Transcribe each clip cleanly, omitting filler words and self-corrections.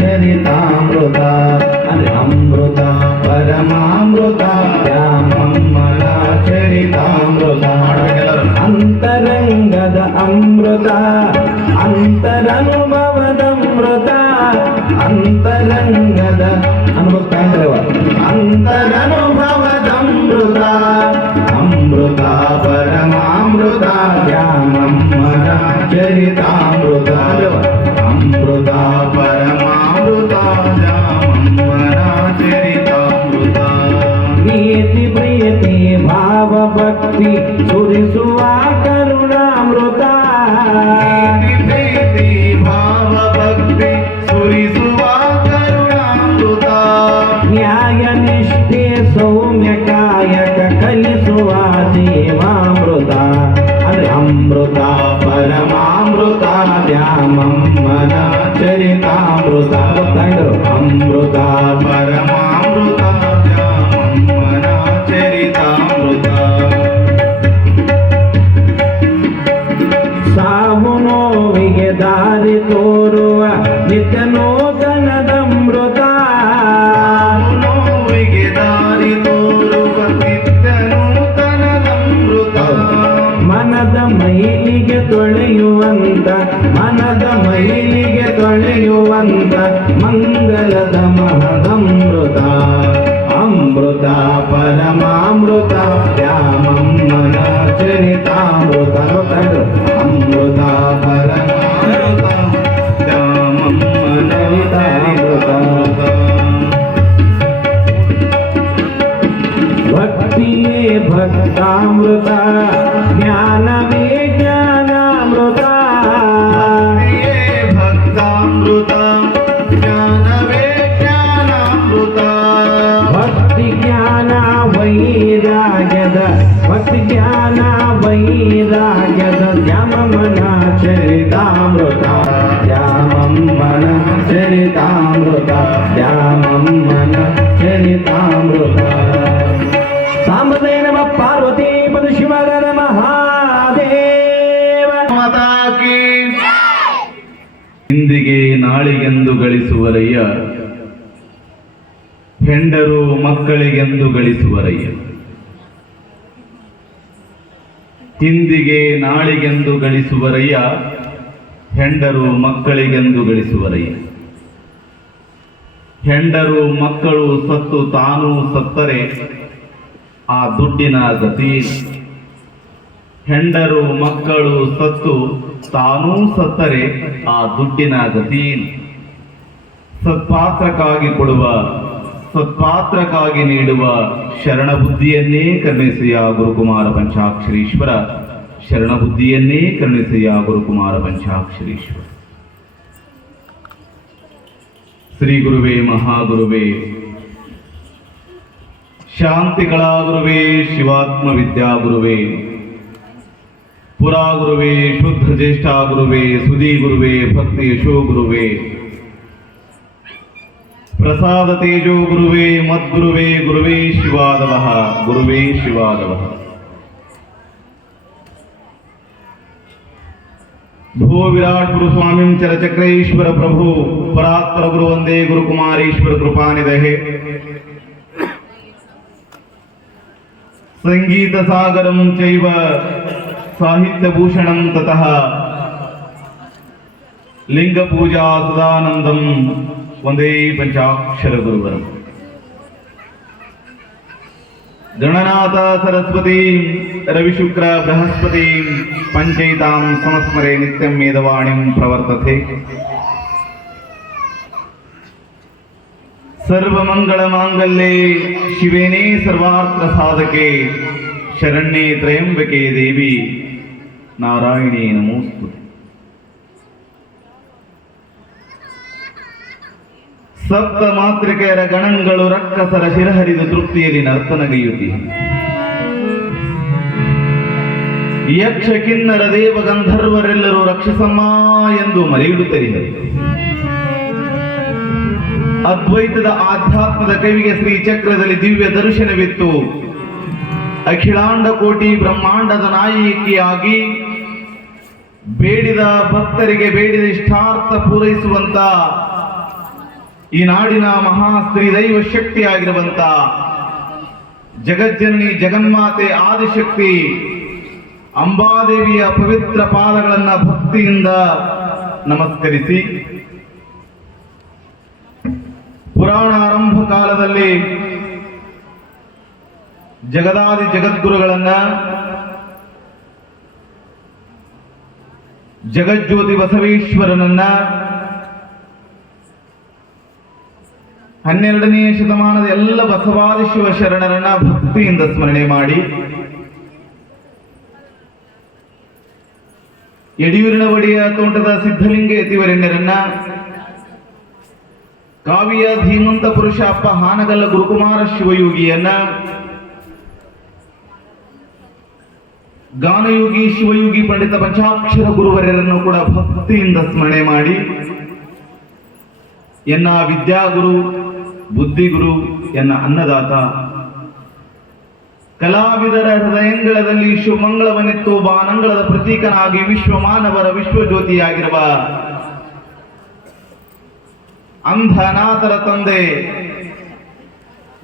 ಚರಿತಾಮೃತ ಅಮೃತ ಪರಮಾಮೃತ ಶ್ಯಾಮಮ್ಮನ ಚರಿತಾಮೃತ ಅಂತರಂಗದ ಅಮೃತ ಅಂತರನುಭವದಮೃತ ಅಂತರಂಗದ ಅಮೃತ ಅಂತರನುಭವದಮೃತ ಅಮೃತ ಪರಮಾಮೃತ ಶ್ಯಾಮಮ್ಮನ ಚರಿತಾಮೃತ ಅಮೃತ ಪರಮಾಮೃತ ಶ್ಯಾಮಮ್ಮನ ಚರಿತಾಮೃತ ಪ್ರೀತಿ ಪ್ರೀತಿ ಭಾವ ಭಕ್ತಿ ಸುರಿಸುವ ಕರುಣಾಮೃತ ಪ್ರೀತಿ ಭಾವ ಭಕ್ತಿ ಸುರಿಸುವ ಕರುಣಾಮೃತ ನ್ಯಾಯ ನಿಷ್ಠೆ ಸೌಮ್ಯ ಕಾಯಕ ಕಲಿಸುವ ಜೀವಾಮೃತ ಅಮೃತ ಪರಮಾಮೃತ ಶ್ಯಾಮಮ್ಮನ ಚರಿತಾಮೃತ ಅಮೃತ ಪರಮಾಮೃತ ಶ್ಯಾಮಮ್ಮನ ಚರಿತಾಮೃತ ಸಾವು ನೋವಿಗೆ ದಾರಿ ತೋರುವ ನಿತ್ಯ ನೂತನದಮೃತ ನೋವಿಗೆ ದಾರಿ ತೋರುವ ನಿತ್ಯ ನೂತನದಮೃತ ಮನದ ಮೈಲಿಗೆ ತೊಳೆಯುವಂತ ಮನದ ಮೈಲಿಗೆ ತೊಳೆಯುವಂತ ಮಂಗಲದ ಮಹದಮೃತ ಅಮೃತ ಪರಮಾಮೃತ ಶ್ಯಾಮಮ್ಮನ ಚರಿತಾಮೃತ ಅಮೃತ ಪರಮಾಮೃತ ಶ್ಯಾಮಮ್ಮನ ಚರಿತಾಮೃತ ಭಕ್ತಿಯೇ ಭಕ್ತಾಮೃತ ಜ್ಞಾನವೇ ಜ್ಞಾನಾಮೃತ ಭಕ್ತಾಮೃತ ಜ್ಞಾನವೇ ಜ್ಞಾನಾಮೃತ ಭಕ್ತಿ ಜ್ಞಾನ ವೈರಾಗ್ಯದ ಭಕ್ತಿ ಜ್ಞಾನ ವೈರಾಗ್ಯದ ಶ್ಯಾಮಮ್ಮನ ಚರಿತಾಮೃತ ಶ್ಯಾಮಮ್ಮನ ಚರಿತಾಮೃತ ಶ್ಯಾಮಮ್ಮನ ಚರಿತಾಮೃತ ಸಾಂಬದೇ ನಮ ಪಾರ್ವತಿ ಪದ ಶಿವರ ಮಹಾದೇವ ಮಾತಾ ಕೀ ಇಂದಿಗೆ ನಾಳಿಗೆಂದು ಗಳಿಸುವರಯ್ಯ ಹೆಂಡರು ಮಕ್ಕಳಿಗೆಂದು ಗಳಿಸುವರಯ್ಯ ಇಂದಿಗೆ ನಾಳಿಗೆಂದು ಗಳಿಸುವರಯ್ಯ ಹೆಂಡರು ಮಕ್ಕಳಿಗೆಂದು ಗಳಿಸುವರಯ್ಯ ಹೆಂಡರು ಮಕ್ಕಳು ಸತ್ತು ತಾನು ಸತ್ತರೆ ಆ ದುಡ್ಡಿನ ಗತಿ ಹೆಂಡರು ಮಕ್ಕಳು ಸತ್ತು ತಾನೂ ಸತ್ತರೆ ಆ ದುಡ್ಡಿನ ಗತಿ ಸತ್ಪಾತ್ರಕ್ಕಾಗಿ ಕೊಡುವ ಸತ್ಪಾತ್ರಕ್ಕಾಗಿ ನೀಡುವ ಶರಣ ಬುದ್ಧಿಯನ್ನೇ ಕರುಣಿಸಿಯ ಗುರುಕುಮಾರ ಪಂಚಾಕ್ಷರೀಶ್ವರ ಶರಣ ಬುದ್ಧಿಯನ್ನೇ ಕರುಣಿಸಿಯ ಗುರುಕುಮಾರ ಪಂಚಾಕ್ಷರೀಶ್ವರ ಶ್ರೀ ಗುರುವೇ ಮಹಾಗುರುವೇ ಶಾಂತಿಗಳ ಗುರುವೇ ಶಿವಾತ್ಮ ವಿದ್ಯಾ ಗುರುವೇ ಪುರಾ ಗುರುವೇ ಶುದ್ಧ ಜ್ಯೇಷ್ಠ ಗುರುವೇ ಸುಧೀ ಗುರುವೇ ಭಕ್ತಿ ಯಶೋ ಗುರುವೇ ಪ್ರಸಾದ ತೇಜೋ ಗುರುವೇ ಮದ್ಗುರುವೇ ಗುರುವೇ ಶಿವಾದವಃ ಗುರುವೇ ಶಿವಾದವಃ ಭೋ ವಿರಾಟ್ ಗುರು ಸ್ವಾಮಿಂ ಚರಚಕ್ರೇಶ್ವರ ಪ್ರಭು ಪರಾತ್ಪರ ಗುರು ವಂದೇ ಗುರುಕುಮಾರೇಶ್ವರ ಕೃಪಾನಿಧೇ ಸಂಗೀತ ಸಾಗರಂ ಚೈವ ಸಾಹಿತ್ಯ ಭೂಷಣಂ ತತಃ ಲಿಂಗ ಪೂಜಾ ಸದಾನಂದಂ ವಂದೇ ಪಂಚಾಕ್ಷರ ಗುರುವರಂ ಗಣನಾಥ ಸರಸ್ವತಿ ರವಿಶುಕ್ರ ಬೃಹಸ್ಪತಿ ಪಂಚೈತಾಂ ಸಂಸ್ಮರೆ ನಿತ್ಯಂ ಮೇಧವಾಣಿಂ ಪ್ರವರ್ತತೆ ಸರ್ವಮಂಗಳ ಮಾಂಗಲ್ಯೆ ಶಿವೇನೇ ಸರ್ವಾರ್ಥ ಸಾಧಕೆ ಶರಣ್ಯೇ ತ್ರಯಂಬಕೆ ದೇವಿ ನಾರಾಯಣೇ ನಮೋಸ್ತು. ಸಪ್ತ ಮಾತೃಕೆಯರ ಗಣಗಳು ರಕ್ಕಸರ ಶಿರಹರಿದು ತೃಪ್ತಿಯಲ್ಲಿ ನರ್ತನಗೈಯುತ್ತಿವೆ. ಯಕ್ಷ ಕಿನ್ನರ ದೇವ ಗಂಧರ್ವರೆಲ್ಲರೂ ರಕ್ಷಸಮ್ಮ ಎಂದು ಮರೆಯಿಡುತ್ತರಿದರು. ಅದ್ವೈತದ ಆಧ್ಯಾತ್ಮದ ಕವಿಗೆ ಶ್ರೀ ಚಕ್ರದಲ್ಲಿ ದಿವ್ಯ ದರ್ಶನವಿತ್ತು. ಅಖಿಲಾಂಡ ಕೋಟಿ ಬ್ರಹ್ಮಾಂಡದ ನಾಯಕಿಯಾಗಿ ಬೇಡಿದ ಭಕ್ತರಿಗೆ ಬೇಡಿದ ಇಷ್ಟಾರ್ಥ ಪೂರೈಸುವಂತ ಈ ನಾಡಿನ ಮಹಾ ಸ್ತ್ರೀ ದೈವ ಶಕ್ತಿಯಾಗಿರುವಂತ ಜಗಜ್ಜನನಿ ಜಗನ್ಮಾತೆ ಆದಿಶಕ್ತಿ ಅಂಬಾದೇವಿಯ ಪವಿತ್ರ ಪಾದಗಳನ್ನು ಭಕ್ತಿಯಿಂದ ನಮಸ್ಕರಿಸಿ, ಪುರಾಣ ಆರಂಭ ಕಾಲದಲ್ಲಿ ಜಗದಾದಿ ಜಗದ್ಗುರುಗಳನ್ನ, ಜಗಜ್ಯೋತಿ ಬಸವೇಶ್ವರನನ್ನ 12ನೇ ಶತಮಾನದ ಎಲ್ಲ ಬಸವಾದಿ ಶಿವ ಶರಣರನ್ನ ಭಕ್ತಿಯಿಂದ ಸ್ಮರಣೆ ಮಾಡಿ, ಯಡಿಯೂರಿನ ಒಡೆಯ ತೋಟದ ಸಿದ್ಧಲಿಂಗ ಯತಿವರೆಣ್ಯರನ್ನ, ಕಾವಿಯ ಧೀಮಂತ ಪುರುಷ ಅಪ್ಪ ಹಾನಗಲ್ಲ ಗುರುಕುಮಾರ ಶಿವಯೋಗಿಯನ್ನ, ಗಾನಯೋಗಿ ಶಿವಯೋಗಿ ಪಂಡಿತ ಪಂಚಾಕ್ಷರ ಗುರುವರ್ಯರನ್ನು ಕೂಡ ಭಕ್ತಿಯಿಂದ ಸ್ಮರಣೆ ಮಾಡಿ, ಎನ್ನ ವಿದ್ಯಾಗುರು, ಬುದ್ಧಿಗುರು, ಎನ್ನ ಅನ್ನದಾತ, ಕಲಾವಿದರ ಹೃದಯಂಗಳದಲ್ಲಿ ಶಿವಮಂಗಳವನ್ನೆತ್ತು ಬಾನಂಗಳದ ಪ್ರತೀಕನಾಗಿ ವಿಶ್ವಮಾನವರ ವಿಶ್ವಜ್ಯೋತಿಯಾಗಿರುವ ಅಂಧನಾಥರ ತಂದೆ,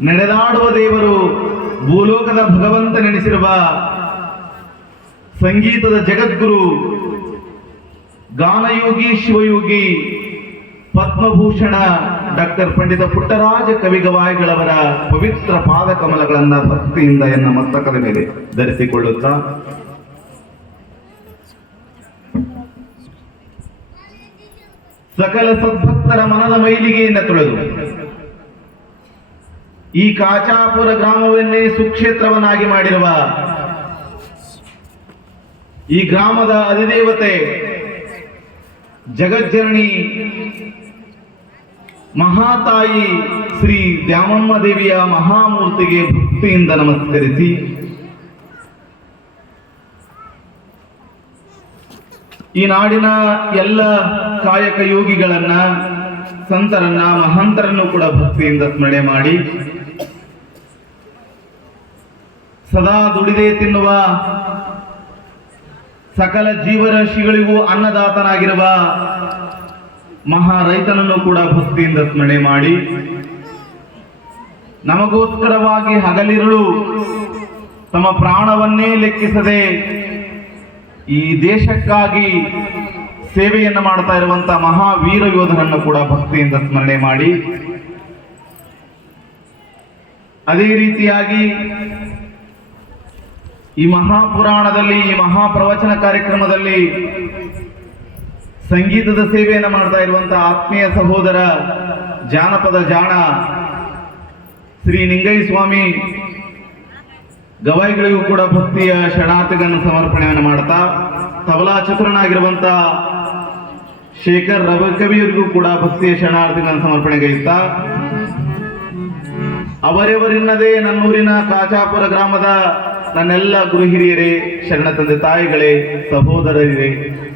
ನಡೆದಾಡುವ ದೇವರು, ಭೂಲೋಕದ ಭಗವಂತನೆನಿಸಿರುವ ಸಂಗೀತದ ಜಗದ್ಗುರು, ಗಾನಯೋಗಿ ಶಿವಯೋಗಿ, ಪದ್ಮಭೂಷಣ ಡಾಕ್ಟರ್ ಪಂಡಿತ ಪುಟ್ಟರಾಜ ಕವಿಗವಾಯಿಗಳವರ ಪವಿತ್ರ ಪಾದಕಮಲಗಳನ್ನ ಭಕ್ತಿಯಿಂದ ಎನ್ನ ಮಸ್ತಕದ ಮೇಲೆ ಧರಿಸಿಕೊಳ್ಳುತ್ತಾ, ಸಕಲ ಸದ್ಭಕ್ತರ ಮನದ ಮೈಲಿಗೆಯನ್ನು ತೊಳೆದು ಈ ಕಾಚಾಪುರ ಗ್ರಾಮವನ್ನೇ ಸುಕ್ಷೇತ್ರವನ್ನಾಗಿ ಮಾಡಿರುವ ಈ ಗ್ರಾಮದ ಅಧಿದೇವತೆ ಜಗಜ್ಜನನಿ ಮಹಾತಾಯಿ ಶ್ರೀ ದ್ಯಾಮಮ್ಮ ದೇವಿಯ ಮಹಾಮೂರ್ತಿಗೆ ಭಕ್ತಿಯಿಂದ ನಮಸ್ಕರಿಸಿ, ಈ ನಾಡಿನ ಎಲ್ಲ ಕಾಯಕ ಯೋಗಿಗಳನ್ನ, ಸಂತರನ್ನ, ಮಹಾಂತರನ್ನು ಕೂಡ ಭಕ್ತಿಯಿಂದ ಸ್ಮರಣೆ ಮಾಡಿ, ಸದಾ ದುಡಿದೇ ತಿನ್ನುವ ಸಕಲ ಜೀವರಾಶಿಗಳಿಗೂ ಅನ್ನದಾತನಾಗಿರುವ ಮಹಾ ರೈತನನ್ನು ಕೂಡ ಭಕ್ತಿಯಿಂದ ಸ್ಮರಣೆ ಮಾಡಿ, ನಮಗೋಸ್ಕರವಾಗಿ ಹಗಲಿರುಳು ತಮ್ಮ ಪ್ರಾಣವನ್ನೇ ಲೆಕ್ಕಿಸದೆ ಈ ದೇಶಕ್ಕಾಗಿ ಸೇವೆಯನ್ನು ಮಾಡ್ತಾ ಇರುವಂತಹ ಮಹಾವೀರ ಯೋಧರನ್ನು ಕೂಡ ಭಕ್ತಿಯಿಂದ ಸ್ಮರಣೆ ಮಾಡಿ, ಅದೇ ರೀತಿಯಾಗಿ ಈ ಮಹಾಪುರಾಣದಲ್ಲಿ, ಈ ಮಹಾಪ್ರವಚನ ಕಾರ್ಯಕ್ರಮದಲ್ಲಿ ಸಂಗೀತದ ಸೇವೆಯನ್ನು ಮಾಡ್ತಾ ಇರುವಂತಹ ಆತ್ಮೀಯ ಸಹೋದರ, ಜಾನಪದ ಜಾಣ ಶ್ರೀ ನಿಂಗಯ್ಯ ಸ್ವಾಮಿ ಗವಾಯಿಗಳಿಗೂ ಕೂಡ ಭಕ್ತಿಯ ಶರಣಾರ್ಥಿಗಳನ್ನು ಸಮರ್ಪಣೆಯನ್ನು ಮಾಡ್ತಾ, ತಬಲಾ ಚತುರನಾಗಿರುವಂತ ಶೇಖರ್ ರವಿಕವಿಯವರಿಗೂ ಕೂಡ ಭಕ್ತಿಯ ಶರಣಾರ್ಥಿಗಳನ್ನು ಸಮರ್ಪಣೆಗೈಯುತ್ತಾ, ಅವರೆವರಿನ್ನದೇ ನನ್ನೂರಿನ ಕಾಚಾಪುರ ಗ್ರಾಮದ ನನ್ನೆಲ್ಲ ಗುರು ಹಿರಿಯರೇ, ಶರಣ ತಂದೆ ತಾಯಿಗಳೇ, ಸಹೋದರರೇ,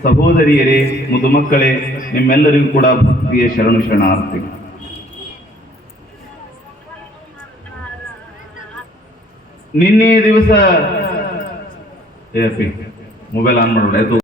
ಸಹೋದರಿಯರೇ, ಮುದುಮಕ್ಕಳೇ, ನಿಮ್ಮೆಲ್ಲರಿಗೂ ಕೂಡ ಭಕ್ತಿಯ ಶರಣಾರ್ಥಿ. ನಿನ್ನೆ ದಿವಸ ಮೊಬೈಲ್ ಆನ್ ಮಾಡೋಣ.